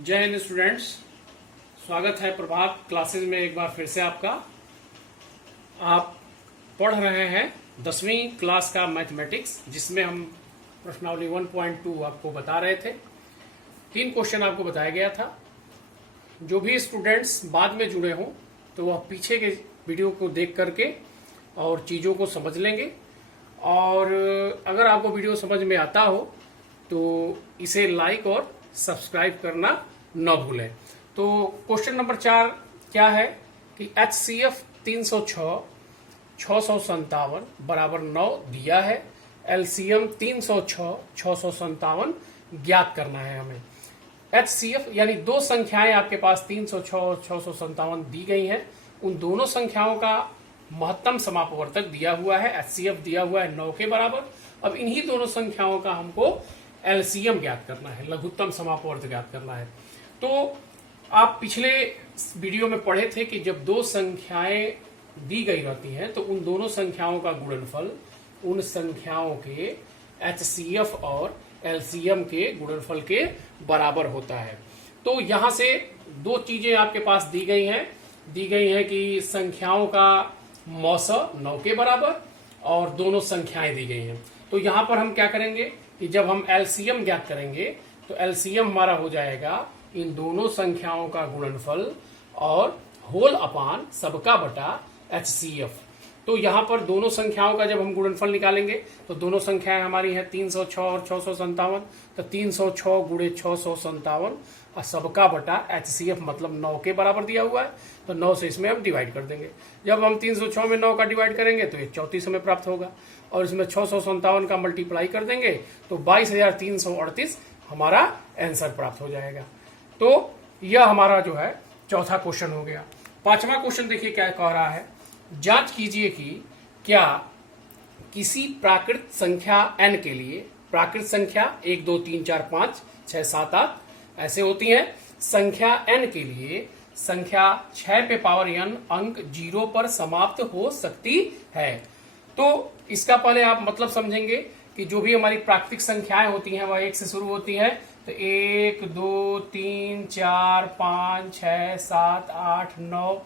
जय हिंद स्टूडेंट्स, स्वागत है प्रभात क्लासेस में एक बार फिर से आपका। आप पढ़ रहे हैं 10वीं क्लास का मैथमेटिक्स, जिसमें हम प्रश्नावली 1.2 आपको बता रहे थे। 3 क्वेश्चन आपको बताया गया था। जो भी स्टूडेंट्स बाद में जुड़े हों तो वह पीछे के वीडियो को देख करके और चीज़ों को समझ लेंगे, और अगर आपको वीडियो समझ में आता हो तो इसे लाइक और सब्सक्राइब करना न भूलें। तो क्वेश्चन नंबर 4 क्या है कि HCF 306 657 बराबर 9 दिया है। LCM 306 657 ज्ञात करना है हमें। HCF यानी दो संख्याएं आपके पास 306 और 657 दी गई हैं। उन दोनों संख्याओं का महत्तम समापवर्तक दिया हुआ है। HCF दिया हुआ है 9 के बराबर। अब इन्हीं दोनों संख्याओं का हमको LCM ज्ञात करना है, लघुत्तम समापवर्तक ज्ञात करना है। तो आप पिछले वीडियो में पढ़े थे कि जब दो संख्याएं दी गई रहती हैं तो उन दोनों संख्याओं का गुणनफल उन संख्याओं के HCF और LCM के गुणनफल के बराबर होता है। तो यहां से दो चीजें आपके पास दी गई हैं कि संख्याओं का मौसा 9 के बराबर और दोनों संख्याएं दी गई हैं। तो यहां पर हम क्या करेंगे कि जब हम LCM ज्ञात करेंगे तो LCM हमारा हो जाएगा इन दोनों संख्याओं का गुणनफल और होल अपान सबका बटा HCF। तो यहाँ पर दोनों संख्याओं का जब हम गुणनफल निकालेंगे तो दोनों संख्याएं हमारी हैं 306 और 657। तो 306 गुणे 657 और सबका बटा HCF मतलब 9 के बराबर दिया हुआ है। तो 9 से इसमें हम डिवाइड कर देंगे। जब हम 306 में 9 का डिवाइड करेंगे तो ये 34 हमें प्राप्त होगा, और इसमें 657 का मल्टीप्लाई कर देंगे तो 22,338 हमारा आंसर प्राप्त हो जाएगा। तो यह हमारा जो है चौथा क्वेश्चन हो गया। पांचवा क्वेश्चन देखिए क्या कह रहा है। जांच कीजिए कि क्या किसी प्राकृत संख्या n के लिए, प्राकृत संख्या 1 2 3 4 5 6 7 8 ऐसे होती हैं, संख्या n के लिए संख्या 6 पे पावर n अंक 0 पर समाप्त हो सकती है। तो इसका पहले आप मतलब समझेंगे कि जो भी हमारी प्राकृतिक संख्याएं होती हैं वह 1 से शुरू होती हैं। तो 1 2 3 4 5 6 7 8 9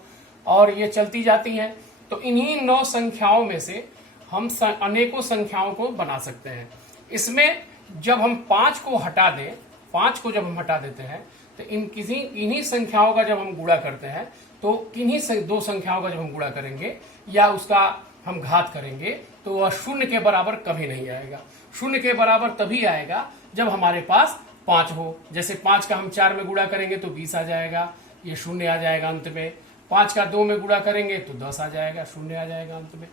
और ये चलती जाती हैं। तो इन्हीं 9 संख्याओं में से हम अनेकों संख्याओं को बना सकते हैं। इसमें जब हम 5 को हटा दें, 5 को जब हम हटा देते हैं तो इन्हीं संख्याओं का जब हम गुणा करते हैं तो किन्हीं दो संख्याओं का जब हम गुणा करेंगे या उसका हम घात करेंगे तो वह 0 के बराबर कभी नहीं आएगा। 0 के बराबर तभी आएगा जब हमारे पास 5 हो। जैसे 5 का हम 4 में गुणा करेंगे तो 20 आ जाएगा, ये 0 आ जाएगा अंत में। 5 का 2 में गुणा करेंगे तो 10 आ जाएगा, 0 आ जाएगा अंत में।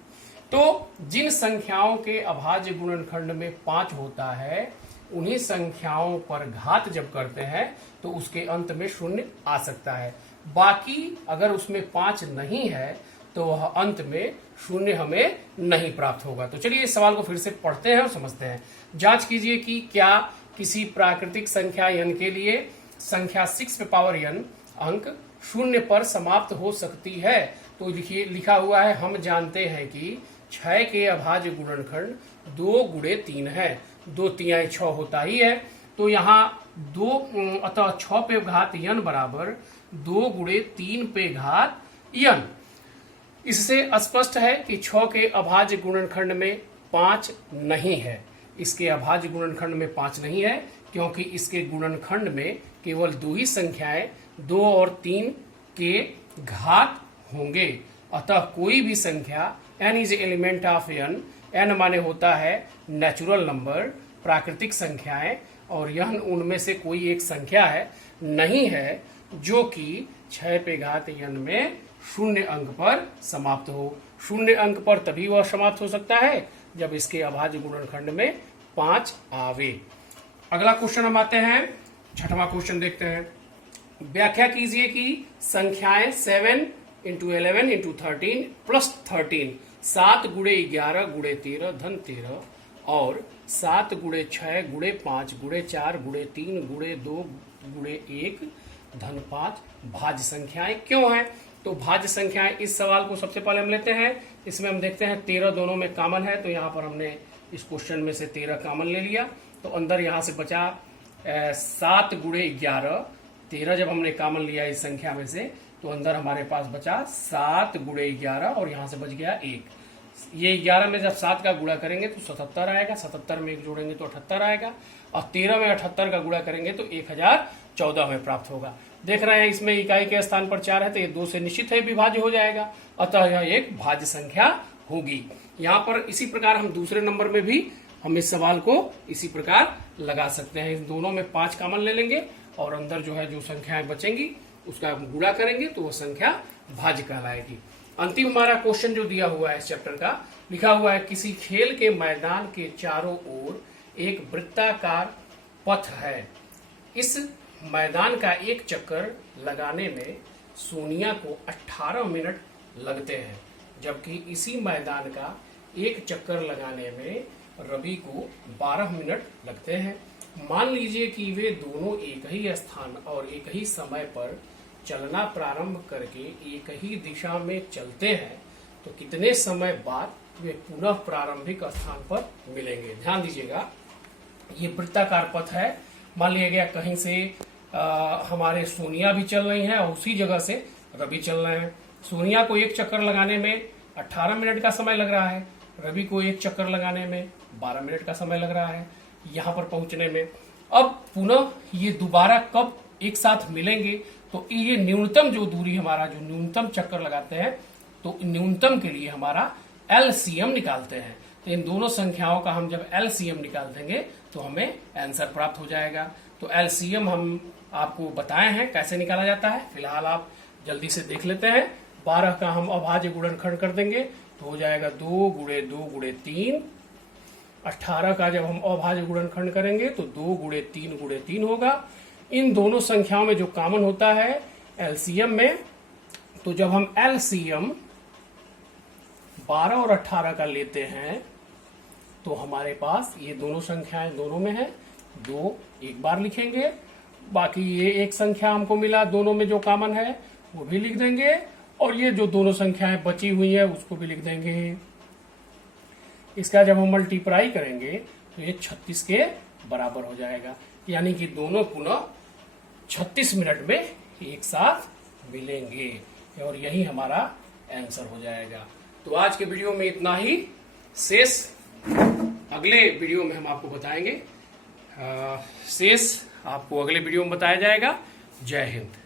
तो जिन संख्याओं के अभाज्य गुणनखंड में 5 होता है उन्हीं संख्याओं पर घात जब करते हैं तो उसके अंत में 0 आ सकता है। बाकी अगर उसमें 5 नहीं है तो वह अंत में 0 हमें नहीं प्राप्त होगा। तो चलिए इस सवाल को फिर से पढ़ते हैं और समझते हैं। जांच कीजिए कि क्या किसी प्राकृतिक संख्या n के लिए संख्या 6 पे पावर n अंक 0 पर समाप्त हो सकती है। तो लिखिए, लिखा हुआ है हम जानते हैं कि 6 के अभाज्य गुणनखंड 2 गुणे 3 है। 2 तिहाई 6 होता ही है। तो यहाँ 2 अतः 6 पे घात n बराबर 2 गुणे 3 पे घात n। इससे स्पष्ट है कि 6 के अभाज्य गुणनखंड में 5 नहीं है। इसके अभाज्य गुणनखंड में 5 नहीं है क्योंकि इसके गुणनखंड में केवल 2 ही संख्याएं 2 और 3 के घात होंगे। अतः कोई भी संख्या n is element of n, n माने होता है नेचुरल नंबर, प्राकृतिक संख्याएं, और यह उनमें से कोई एक संख्या है नहीं है जो कि 6 पे घात n में 0 अंक पर समाप्त हो। 0 अंक पर तभी वह समाप्त हो सकता है जब इसके अभाज्य गुणनखंड में 5 आवे। अगला क्वेश्चन हम आते हैं, छठवां क्वेश्चन देखते हैं। व्याख्या कीजिए कि संख्याएं 7 इंटू 11 इंटू 13 प्लस 13 7 गुणे 11 गुणे 13 धन 13 और 7 गुणे 6 गुणे 5 गुणे 4 गुणे 3 गुणे 2 गुणे 1 धन 5 भाज्य संख्याएं क्यों हैं। तो भाज्य संख्याएं, इस सवाल को सबसे पहले हम लेते हैं। इसमें हम देखते हैं 13 दोनों में कॉमन है, तो यहाँ पर हमने इस क्वेश्चन में से 13 कॉमन ले लिया। तो अंदर यहाँ से बचा 7 गुणे 11 13 जब हमने कॉमन लिया इस संख्या में से तो अंदर हमारे पास बचा 7 गुणे 11 और यहाँ से बच गया 1। ये 11 में जब 7 का गुणा करेंगे तो 77 आएगा, 77 में 1 जोड़ेंगे तो 78 आएगा और 13 में 78 का गुणा करेंगे तो 1014 में प्राप्त होगा। देख रहे हैं इसमें इकाई के स्थान पर 4 है तो ये 2 से निश्चित है विभाज्य हो जाएगा, अतः यह एक भाज्य संख्या होगी। यहाँ पर इसी प्रकार हम दूसरे नंबर में भी हम इस सवाल को इसी प्रकार लगा सकते हैं। इन दोनों में 5 कॉमन ले लेंगे और अंदर जो है जो संख्याएं बचेंगी उसका गुणा करेंगे तो वो संख्या भाज्य कहलाएगी। अंतिम हमारा क्वेश्चन जो दिया हुआ है इस चैप्टर का, लिखा हुआ है किसी खेल के मैदान के चारों ओर एक वृत्ताकार पथ है। इस मैदान का एक चक्कर लगाने में सोनिया को 18 मिनट लगते हैं, जबकि इसी मैदान का एक चक्कर लगाने में रवि को 12 मिनट लगते हैं। मान लीजिए कि वे दोनों एक ही स्थान और एक ही समय पर चलना प्रारंभ करके एक ही दिशा में चलते हैं, तो कितने समय बाद वे पुनः प्रारंभिक स्थान पर मिलेंगे। ध्यान दीजिएगा, ये वृत्ताकार पथ है। मान लिया गया कहीं से हमारे सोनिया भी चल रही हैं और उसी जगह से रवि चल रहे हैं। सोनिया को एक चक्कर लगाने में 18 मिनट का समय लग रहा है, रवि को एक चक्कर लगाने में 12 मिनट का समय लग रहा है यहाँ पर पहुंचने में। अब पुनः ये दोबारा कब एक साथ मिलेंगे, तो ये न्यूनतम जो दूरी हमारा जो न्यूनतम चक्कर लगाते हैं तो न्यूनतम के लिए हमारा LCM निकालते हैं। तो इन दोनों संख्याओं का हम जब LCM निकाल देंगे तो हमें आंसर प्राप्त हो जाएगा। तो LCM हम आपको बताए हैं कैसे निकाला जाता है, फिलहाल आप जल्दी से देख लेते हैं। 12 का हम अभाज्य गुणनखंड कर देंगे तो हो जाएगा 2 गुणे 2 गुणे 3। 18 का जब हम अभाज्य गुणनखंड करेंगे तो 2 गुणे 3 गुणे 3 होगा। इन दोनों संख्याओं में जो कॉमन होता है LCM में, तो जब हम LCM 12 और 18 का लेते हैं तो हमारे पास ये दोनों संख्याएं दोनों में है, 2 एक बार लिखेंगे, बाकी ये एक संख्या हमको मिला दोनों में जो कॉमन है वो भी लिख देंगे और ये जो दोनों संख्याएं बची हुई है उसको भी लिख देंगे। इसका जब हम मल्टीप्लाई करेंगे तो ये 36 के बराबर हो जाएगा, यानी कि दोनों पुनः 36 मिनट में एक साथ मिलेंगे और यही हमारा आंसर हो जाएगा। तो आज के वीडियो में इतना ही, शेष अगले वीडियो में हम आपको बताएंगे। शेष आपको अगले वीडियो में बताया जाएगा। जय हिंद।